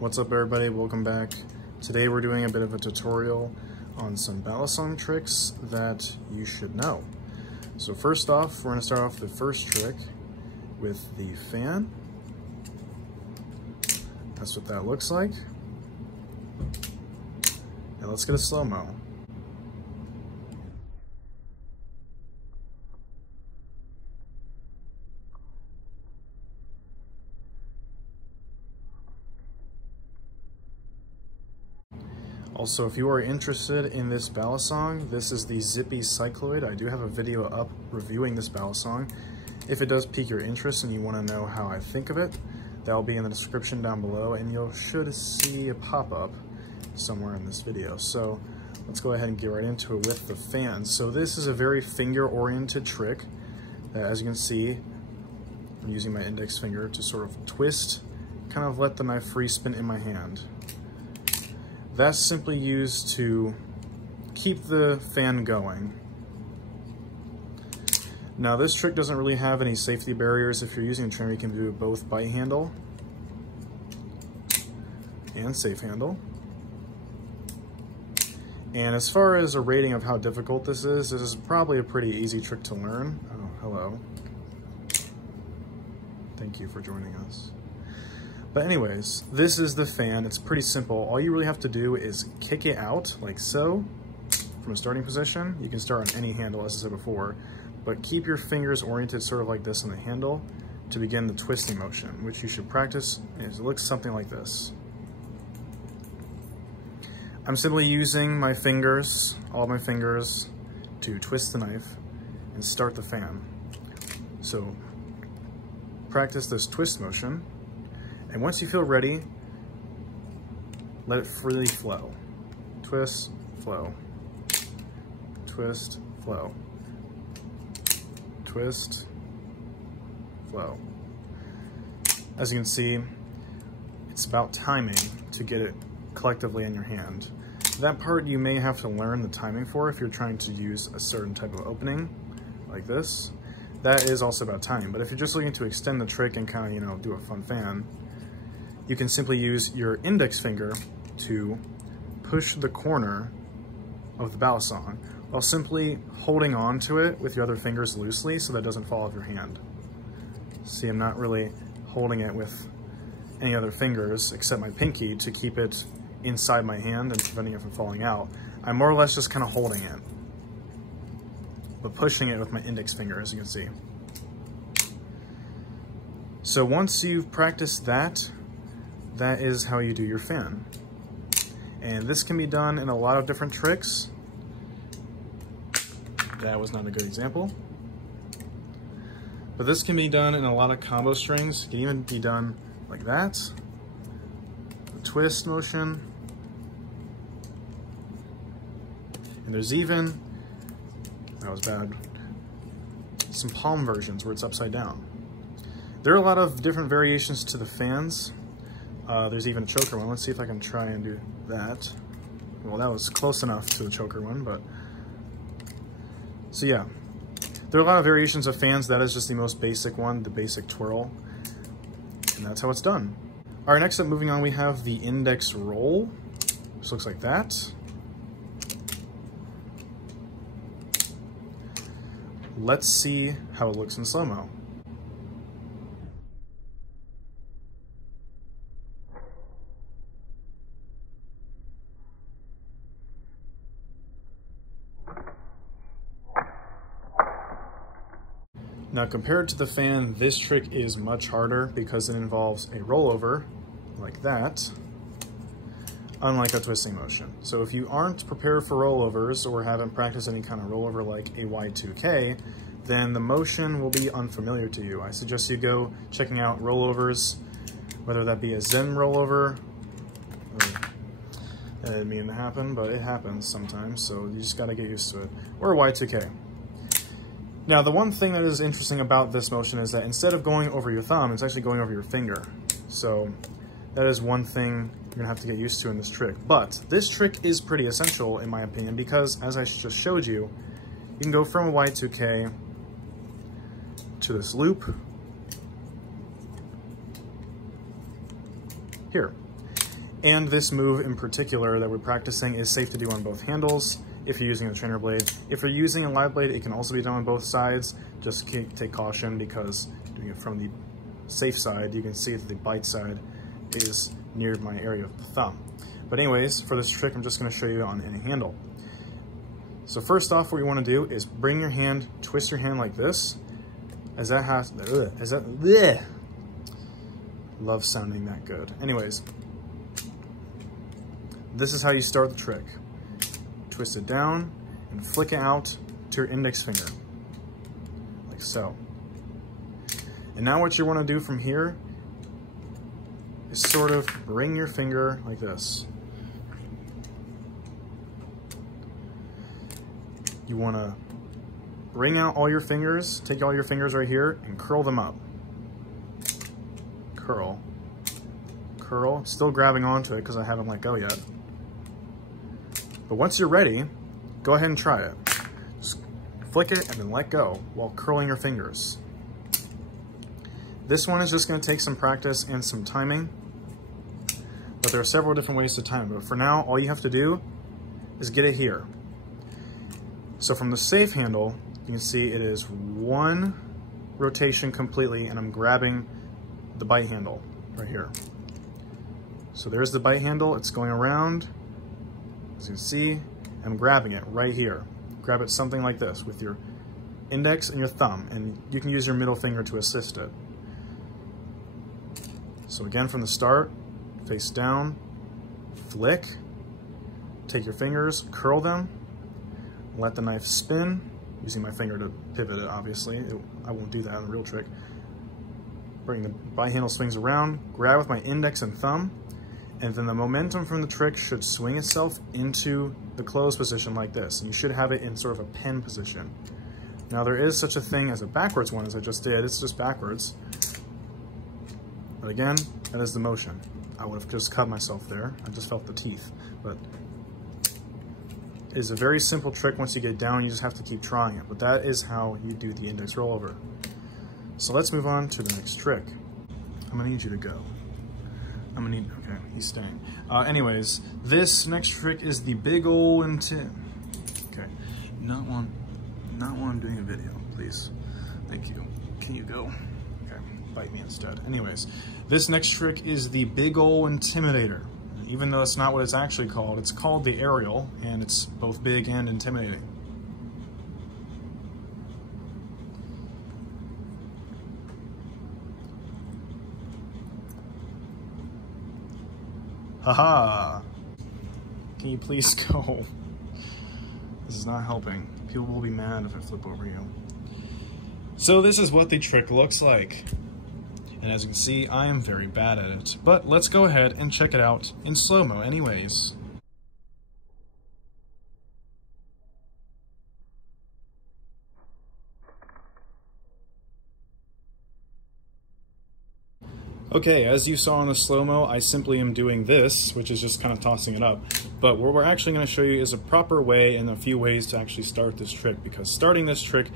What's up everybody, welcome back. Today we're doing a bit of a tutorial on some Balisong tricks that you should know. So first off, we're going to start off the first trick with the fan. That's what that looks like. And let's get a slow-mo. Also, if you are interested in this Balisong, this is the Zippy Cycloid. I do have a video up reviewing this Balisong. If it does pique your interest and you want to know how I think of it, that'll be in the description down below, and you should see a pop-up somewhere in this video. So let's go ahead and get right into it with the fan. So this is a very finger-oriented trick that, as you can see, I'm using my index finger to sort of twist, kind of let the knife free spin in my hand. That's simply used to keep the fan going. Now this trick doesn't really have any safety barriers. If you're using a trimmer, you can do both bite handle and safe handle. And as far as a rating of how difficult this is probably a pretty easy trick to learn. Oh, hello. Thank you for joining us. But anyways, this is the fan. It's pretty simple. All you really have to do is kick it out like so from a starting position. You can start on any handle, as I said before, but keep your fingers oriented sort of like this on the handle to begin the twisting motion, which you should practice. It looks something like this. I'm simply using my fingers, all my fingers, to twist the knife and start the fan. So practice this twist motion. And once you feel ready, let it freely flow. Twist, flow. Twist, flow. Twist, flow. As you can see, it's about timing to get it collectively in your hand. That part you may have to learn the timing for if you're trying to use a certain type of opening, like this. That is also about timing, but if you're just looking to extend the trick and kind of, do a fun fan, you can simply use your index finger to push the corner of the Balisong while simply holding on to it with your other fingers loosely so that it doesn't fall off your hand. See, I'm not really holding it with any other fingers except my pinky to keep it inside my hand and preventing it from falling out. I'm more or less just kind of holding it, but pushing it with my index finger, as you can see. So once you've practiced that, that is how you do your fan. And this can be done in a lot of different tricks. That was not a good example. But this can be done in a lot of combo strings. It can even be done like that. A twist motion. And there's even, that was bad, some palm versions where it's upside down. There are a lot of different variations to the fans. There's even a choker one. Let's see if I can try and do that. Well, that was close enough to the choker one, but... So yeah, there are a lot of variations of fans. That is just the most basic one, the basic twirl. And that's how it's done. All right, next up, moving on, we have the index roll, which looks like that. Let's see how it looks in slow-mo. Now, compared to the fan, this trick is much harder because it involves a rollover like that, unlike a twisting motion. So if you aren't prepared for rollovers or haven't practiced any kind of rollover like a Y2K, then the motion will be unfamiliar to you. I suggest you go checking out rollovers, whether that be a Zen rollover. That didn't mean to happen, but it happens sometimes, so you just gotta get used to it. Or a Y2K. Now, the one thing that is interesting about this motion is that instead of going over your thumb, it's actually going over your finger. So that is one thing you're gonna have to get used to in this trick. But this trick is pretty essential, in my opinion, because as I just showed you, you can go from a Y2K to this loop here. And this move in particular that we're practicing is safe to do on both handles if you're using a trainer blade. If you're using a live blade, it can also be done on both sides. Just take caution, because doing it from the safe side, you can see that the bite side is near my area of the thumb. But anyways, for this trick, I'm just going to show you on any handle. So first off, what you want to do is bring your hand, twist your hand like this, as that has, love sounding that good. Anyways, this is how you start the trick. Twist it down and flick it out to your index finger, like so. And now what you want to do from here is sort of bring your finger like this. You want to bring out all your fingers, take all your fingers right here and curl them up. Curl. Curl. Still grabbing onto it because I haven't let go yet. But once you're ready, go ahead and try it. Just flick it and then let go while curling your fingers. This one is just going to take some practice and some timing, but there are several different ways to time it. But for now, all you have to do is get it here. So from the safe handle, you can see it is one rotation completely, and I'm grabbing the bite handle right here. So there's the bite handle, it's going around. As you can see, I'm grabbing it right here. Grab it something like this with your index and your thumb, and you can use your middle finger to assist it. So again, from the start, face down, flick, take your fingers, curl them, let the knife spin, using my finger to pivot it, obviously. I won't do that in the real trick. Bring the bite handle swings around, grab with my index and thumb, and then the momentum from the trick should swing itself into the closed position like this. And you should have it in sort of a pen position. Now there is such a thing as a backwards one, as I just did. It's just backwards. But again, that is the motion. I would have just cut myself there. I just felt the teeth. But it is a very simple trick. Once you get down, you just have to keep trying it. But that is how you do the index rollover. So let's move on to the next trick. I'm gonna need you to go. Okay, he's staying. Anyways, this next trick is the big ol' okay, not one I'm doing a video, please. Thank you. Can you go? Okay, bite me instead. Anyways, this next trick is the big ol' intimidator. Even though it's not what it's actually called, it's called the aerial, and it's both big and intimidating. Haha! Can you please go? This is not helping. People will be mad if I flip over you. So this is what the trick looks like. And as you can see, I am very bad at it. But let's go ahead and check it out in slow-mo anyways. Okay, as you saw in the slow-mo, I simply am doing this, which is just kind of tossing it up. But what we're actually going to show you is a proper way and a few ways to actually start this trick, because starting this trick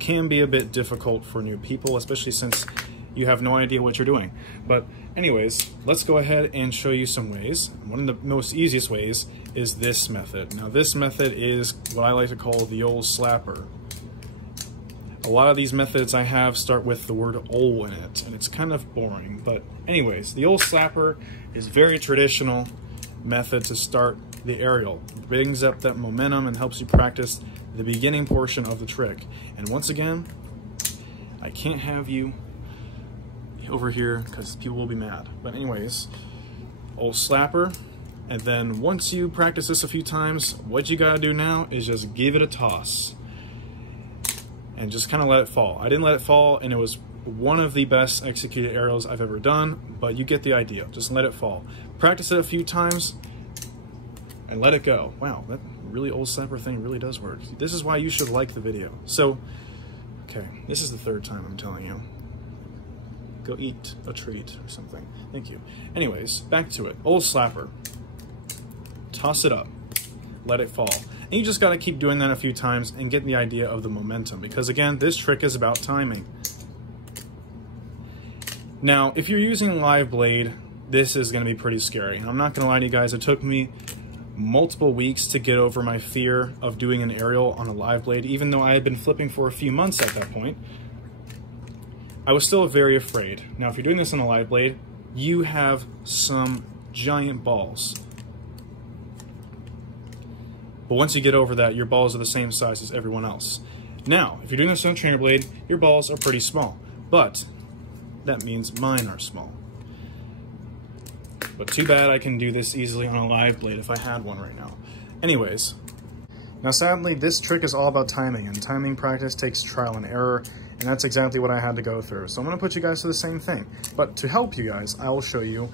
can be a bit difficult for new people, especially since you have no idea what you're doing. But anyways, let's go ahead and show you some ways. One of the most easiest ways is this method. Now this method is what I like to call the old slapper. A lot of these methods I have start with the word "ol" in it, and it's kind of boring. But anyways, the old slapper is very traditional method to start the aerial. It brings up that momentum and helps you practice the beginning portion of the trick. And once again, I can't have you over here because people will be mad. But anyways, old slapper. And then once you practice this a few times, what you gotta do now is just give it a toss. And just kind of let it fall. I didn't let it fall, and it was one of the best executed aerials I've ever done, but you get the idea. Just let it fall. Practice it a few times, and let it go. Wow, that really old slapper thing really does work. This is why you should like the video. So, okay, this is the third time I'm telling you. Go eat a treat or something. Thank you. Anyways, back to it. Old slapper. Toss it up. Let it fall. And you just got to keep doing that a few times and get the idea of the momentum, because again, this trick is about timing. Now, if you're using a live blade, this is going to be pretty scary. And I'm not going to lie to you guys, it took me multiple weeks to get over my fear of doing an aerial on a live blade. Even though I had been flipping for a few months at that point, I was still very afraid. Now, if you're doing this on a live blade, you have some giant balls. But once you get over that, your balls are the same size as everyone else. Now, if you're doing this on a trainer blade, your balls are pretty small, but that means mine are small. But too bad I can do this easily on a live blade if I had one right now. Anyways, now sadly, this trick is all about timing, and timing practice takes trial and error, and that's exactly what I had to go through. So I'm gonna put you guys through the same thing. But to help you guys, I will show you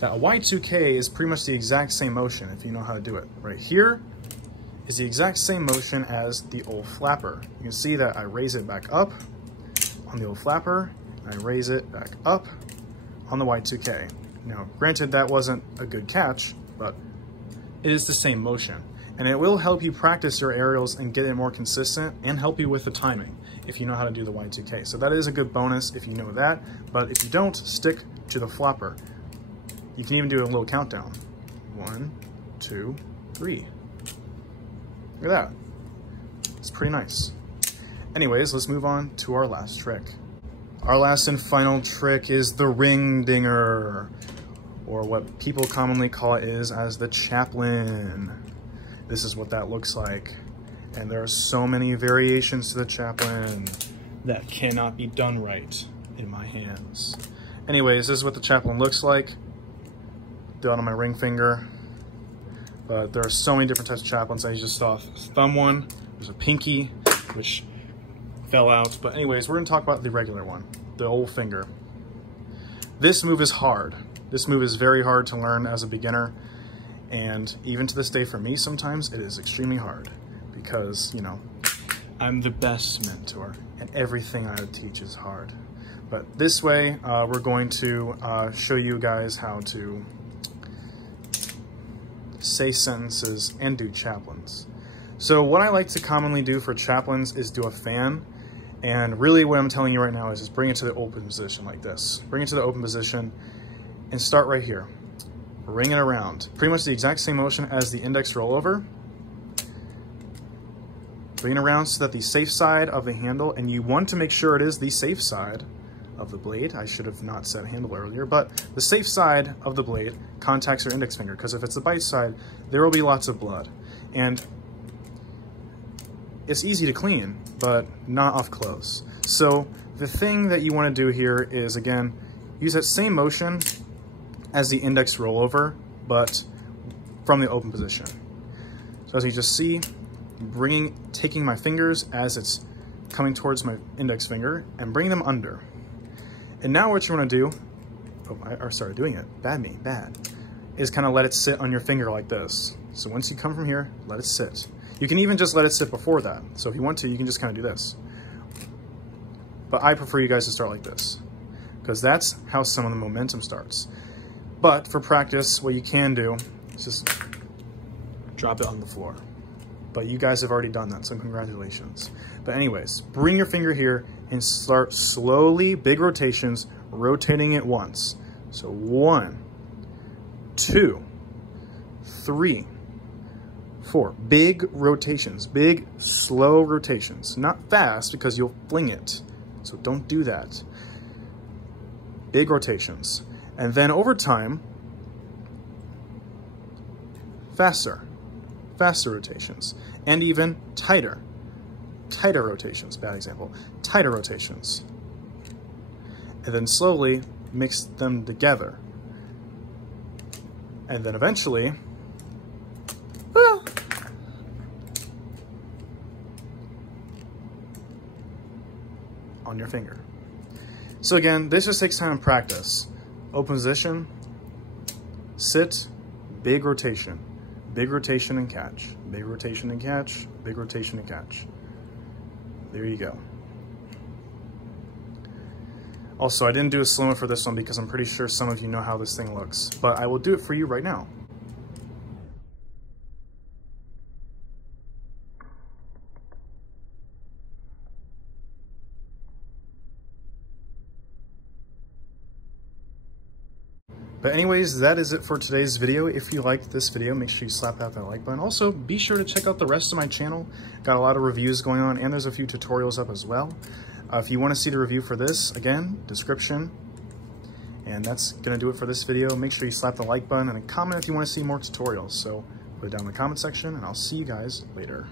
that a Y2K is pretty much the exact same motion if you know how to do it. Right here is the exact same motion as the old flapper. You can see that I raise it back up on the old flapper, and I raise it back up on the Y2K. Now, granted, that wasn't a good catch, but it is the same motion. And it will help you practice your aerials and get it more consistent and help you with the timing if you know how to do the Y2K. So that is a good bonus if you know that, but if you don't, stick to the flopper. You can even do a little countdown. 1, 2, 3. Look at that. It's pretty nice. Anyways, let's move on to our last trick. Our last and final trick is the ring dinger, or what people commonly call it is as the chaplain. This is what that looks like. And there are so many variations to the chaplain that cannot be done right in my hands. Anyways, this is what the chaplain looks like. Do it on my ring finger. But there are so many different types of chaplains. I just saw a thumb one. There's a pinky, which fell out. But anyways, we're gonna talk about the regular one, the old finger. This move is hard. This move is very hard to learn as a beginner. And even to this day for me, sometimes it is extremely hard because, you know, I'm the best mentor and everything I teach is hard. But this way, we're going to show you guys how to say sentences and do chaplains. So what I like to commonly do for chaplains is do a fan. And really what I'm telling you right now is just bring it to the open position like this. Bring it to the open position and start right here. Ring it around. Pretty much the exact same motion as the index rollover. Bring it around so that the safe side of the handle, and you want to make sure it is the safe side of the blade. I should have not said handle earlier, but the safe side of the blade contacts your index finger, because if it's the bite side, there will be lots of blood. And it's easy to clean, but not off close. So the thing that you want to do here is, again, use that same motion as the index rollover, but from the open position. So as you just see, taking my fingers as it's coming towards my index finger and bringing them under. And now what you want to do, oh, I started doing it, bad, is kind of let it sit on your finger like this. So once you come from here, let it sit. You can even just let it sit before that. So if you want to, you can just kind of do this. But I prefer you guys to start like this, because that's how some of the momentum starts. But for practice, what you can do is just drop it on the floor. But you guys have already done that, so congratulations. But anyways, bring your finger here and start slowly, big rotations, rotating it once. So 1, 2, 3, 4. Big rotations, big, slow rotations. Not fast, because you'll fling it. So don't do that. Big rotations. And then over time, faster rotations, and even tighter rotations, bad example, tighter rotations. And then slowly mix them together. And then eventually, on your finger. So again, this just takes time and practice. Open position, sit, big rotation and catch, big rotation and catch, big rotation and catch. There you go. Also, I didn't do a slow-mo for this one because I'm pretty sure some of you know how this thing looks, but I will do it for you right now. But anyways, that is it for today's video. If you liked this video, make sure you slap that like button. Also, be sure to check out the rest of my channel. Got a lot of reviews going on, and there's a few tutorials up as well. If you want to see the review for this, again, description. And that's going to do it for this video. Make sure you slap the like button and comment if you want to see more tutorials. So put it down in the comment section, and I'll see you guys later.